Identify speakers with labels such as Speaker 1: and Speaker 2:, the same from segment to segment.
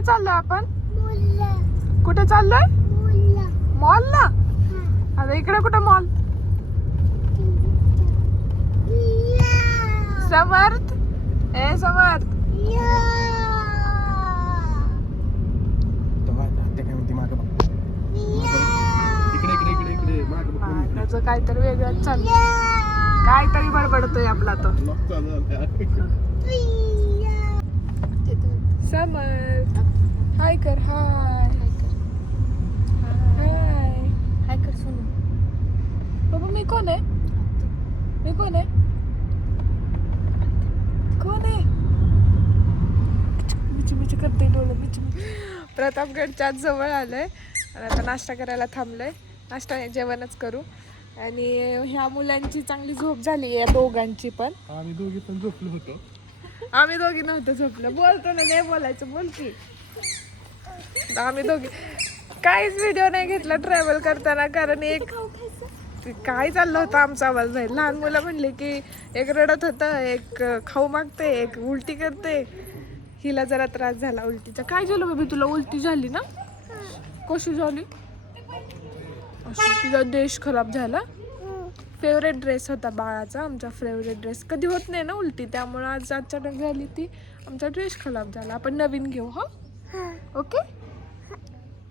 Speaker 1: चाललोय आपण? कुठे चाललोय? मॉलला. आता इकडे कुठं मॉल? समर्थ? ए समर्थ.
Speaker 2: ते काय म्हणते मागं बघ. इकडे इकडे इकडे इकडे. मागं बघ.
Speaker 1: त्याचं काहीतरी वेगळंच चाललंय. काहीतरी बडबडतोय आपला तो. समर्थ हाय कर हाय हाय
Speaker 3: हाय कर सोनू
Speaker 1: बाबा मी कोण आहे मी कोण आहे कोण आहे मिची मिची करते डोळे मिची प्रतापगडच्या आत जवळ आलंय. आणि आता नाश्ता करायला थांबलोय. नाश्ता जेवणच करू. आणि ह्या मुलांची चांगली झोप झाली या दोघांची पण.
Speaker 2: आम्ही दोघी पण झोपलो होतो.
Speaker 1: आम्ही दोघी नव्हतं झोपलं. बोलतो ना नाही बोलायचं बोल की. आम्ही दोघी. काहीच व्हिडिओ नाही घेतला ट्रॅव्हल करताना कारण एक काय चाललं होतं आमचा आवाज नाही लहान मुलं म्हणले की एक रडत होतं एक खाऊ मागते एक उलटी करते. हिला जरा त्रास झाला उलटीचा. काय झालं बाबी? तुला उलटी झाली ना? कशी झाली? तुझा देश खराब झाला. फेवरेट ड्रेस होता बाळाचा आमचा फेवरेट ड्रेस कधी होत नाही ना उलटी त्यामुळे आज अचानक झाली ती आमचा ड्रेस खराब झाला आपण नवीन घेऊ हा ओके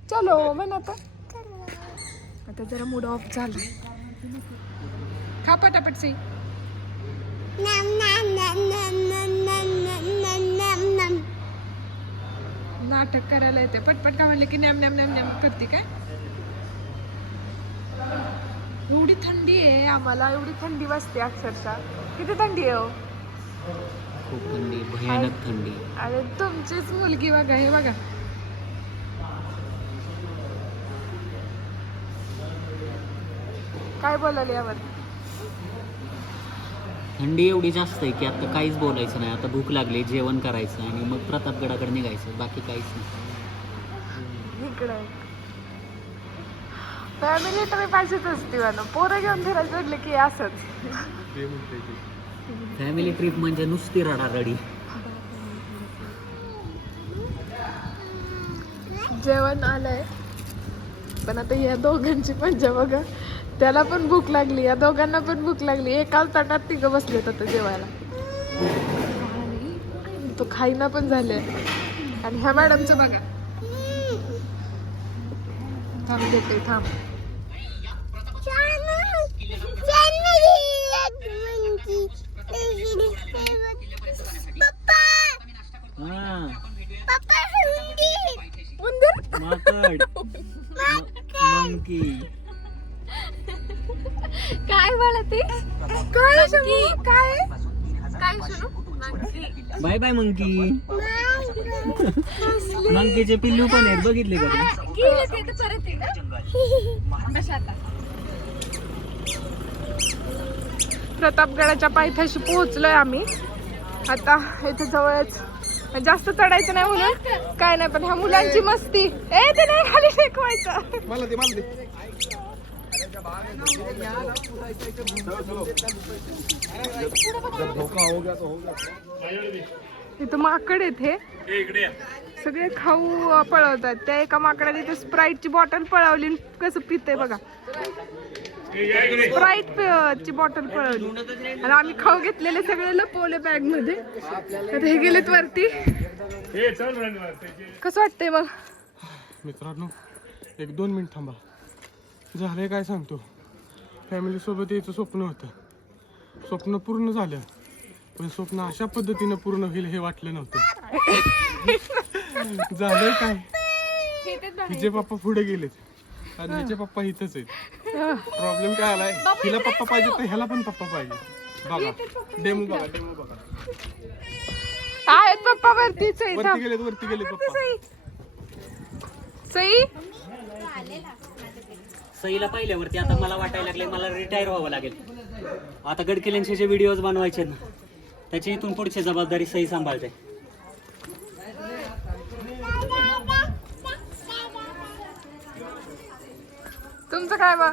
Speaker 1: चलो म्हण आता आता जरा मूड ऑफ झाला खा पटापट सी नाटक करायला येते पटपट का म्हणले की नॅम नॅम नॅम नॅम करते काय एवढी थंडी आहे आम्हाला एवढी थंडी वाजते अक्षरशः. किती थंडी आहे हो?
Speaker 4: खूप थंडी भयानक थंडी
Speaker 1: आणि तुमचीच मुलगी बघा हे बघा. काय बोलायला यावर?
Speaker 4: थंडी एवढी जास्त आहे की आता काहीच बोलायचं नाही. आता भूक लागली जेवण करायचं आणि मग प्रतापगडाकडे निघायचं बाकी काहीच नाही.
Speaker 1: इकडे फॅमिली ट्रिप अशीच असते म्हणा. पोरं घेऊन फिरायचं म्हटलं की असंच.
Speaker 4: फॅमिली ट्रिप म्हणजे नुसती रडारडी.
Speaker 1: जेवण आलंय. पण आता या दोघांची मजा बघा. त्याला पण भूक लागली या दोघांना पण भूक लागली. एकाच ताटात तिघं बसलेत आता जेवायला. तो खाईना पण झाले. आणि ह्या मॅडमचं बघा. थांब देते थांब. उंदीर
Speaker 4: माकड. मंकी.
Speaker 3: काय बोला ते?
Speaker 1: काय शंभू? काय? काय
Speaker 4: बाय बाय मंकी. मंकीचे पिल्लू पण आहेत बघितले का तू
Speaker 3: गेले ते तर परत
Speaker 1: प्रतापगडाच्या पायथ्याशी पोहोचलोय आम्ही. आता इथे जवळच जास्त चढायचं नाही म्हणून. काय नाही पण ह्या मुलांची मस्ती. ए ते नाही खाली शिकवायचं
Speaker 2: मला दे मला दे.
Speaker 1: इथं माकड हे. सगळे खाऊ पळवतात. त्या एका माकडाने इथे स्प्राईटची बॉटल पळवली कसं पिते बघा. स्प्राईट ची बॉटल पळवली. आणि आम्ही खाऊ घेतलेले सगळे लपवले बॅगमध्ये. आता हे गेलेत वरती. कसं वाटतंय मग
Speaker 2: मित्रांनो एक दोन मिनिट थांबा. झालंय काय सांगतो. फॅमिलीसोबत यायचं स्वप्न होतं. स्वप्न पूर्ण झालं. पण स्वप्न अशा पद्धतीनं पूर्ण होईल हे वाटलं नव्हतं. झालंय काय? तिचे पप्पा पुढे गेलेत. आणि हिचे पप्पा इथंच आहेत. प्रॉब्लेम काय आलाय? हिला पप्पा पाहिजे तर ह्याला पण पप्पा पाहिजे. बघा. डेमो बघा डेमो बघा.
Speaker 1: आहेत पप्पा वरतीच आहे
Speaker 2: वरती गेलेत वरती गेलेत पप्पा.
Speaker 1: सई.
Speaker 4: सईला पाहिल्यावरती आता मला वाटायला लागले मला रिटायर व्हावं लागेल. आता गडकिल्यांचे जे व्हिडिओज बनवायचे ना त्याची इथून पुढची जबाबदारी सई सांभाळते.
Speaker 1: तुमचं काय बा?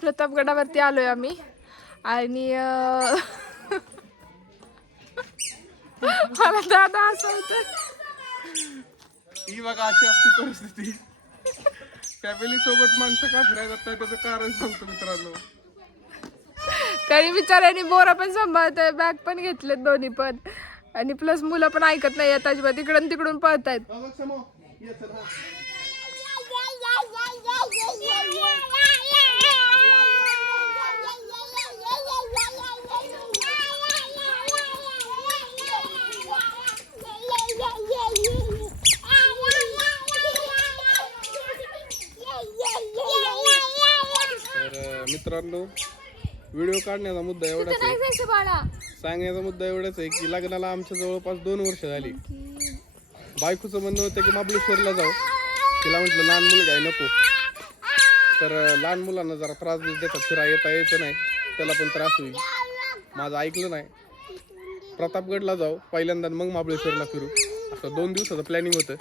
Speaker 1: प्रतापगडावरती आलोय आम्ही. आणि मला दादा असं होतं
Speaker 2: ही बघा अशी असती परिस्थिती. फॅमिली सोबत माणसं का फिरायला जात नाही त्याचं कारण सांगतो मित्रांनो.
Speaker 1: तरी बिचाऱ्यांनी बोरा पण सांभाळत बॅग पण घेतलेत दोन्ही पण. आणि प्लस मुलं पण ऐकत नाही येत अजिबात इकडून तिकडून पळतायत.
Speaker 2: आहेत मित्रांनो व्हिडिओ काढण्याचा मुद्दा एवढाच आहे.
Speaker 3: नाही जायचं बाळा.
Speaker 2: सांगण्याचा मुद्दा एवढाच आहे की लग्नाला आमच्या जवळपास दोन वर्ष झाली. बायकोचं म्हणणं होतं की महाबळेश्वरला जाऊ. तिला म्हटलं लहान मुलगा आहे नको. तर अं, लहान मुलांना जरा त्रास दिस देतात फिरा येता यायचं नाही. त्याला पण त्रास होईल. माझं ऐकलं नाही. प्रतापगडला जाऊ पहिल्यांदा मग महाबळेश्वरला फिरू. असं दोन दिवसाचं प्लॅनिंग होतं.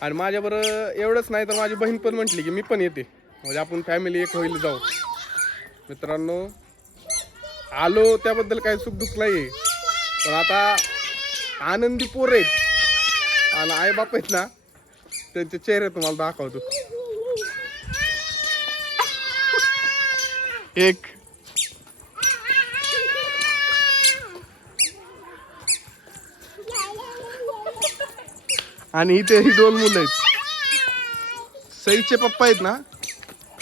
Speaker 2: आणि माझ्याबरोबर एवढंच नाही तर माझी बहीण पण म्हटली की मी पण येते. म्हणजे आपण फॅमिली एक होईल जाऊ. मित्रांनो आलो त्याबद्दल काही सुख दुःख नाही पण आता आनंदी पोर आहेत. आणि आई बाप आहेत ना त्यांचे चेहरे तुम्हाला दाखवतो. एक. आणि इथे ही दोन मुलं आहेत. सईचे पप्पा आहेत ना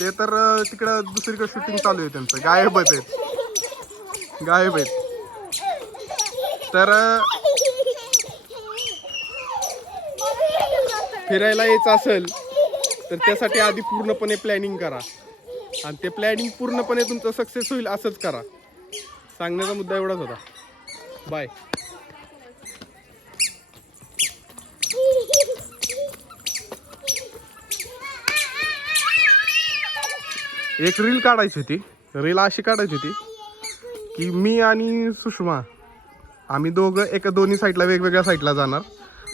Speaker 2: ते तर तिकडं दुसरीकडे शूटिंग चालू आहे त्यांचं. गायब आहेत. गायब आहेत. तर फिरायला यायचं असेल तर त्यासाठी आधी पूर्णपणे प्लॅनिंग करा. आणि ते प्लॅनिंग पूर्णपणे तुमचं सक्सेस होईल असंच करा. सांगण्याचा मुद्दा एवढाच होता. बाय एक रील काढायची होती. रील अशी काढायची होती की मी आणि सुषमा आम्ही दोघं एका दोन्ही साईडला वेगवेगळ्या साईडला जाणार.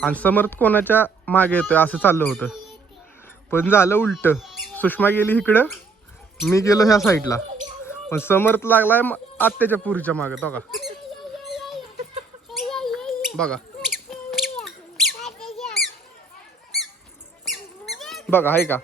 Speaker 2: आणि समर्थ कोणाच्या मागे येतोय असं चाललं होतं. पण झालं उलट. सुषमा गेली इकडं मी गेलो ह्या साईडला पण समर्थ लागलाय आत्याच्या पुरीच्या मागे बघा. बघा. बघा आहे का?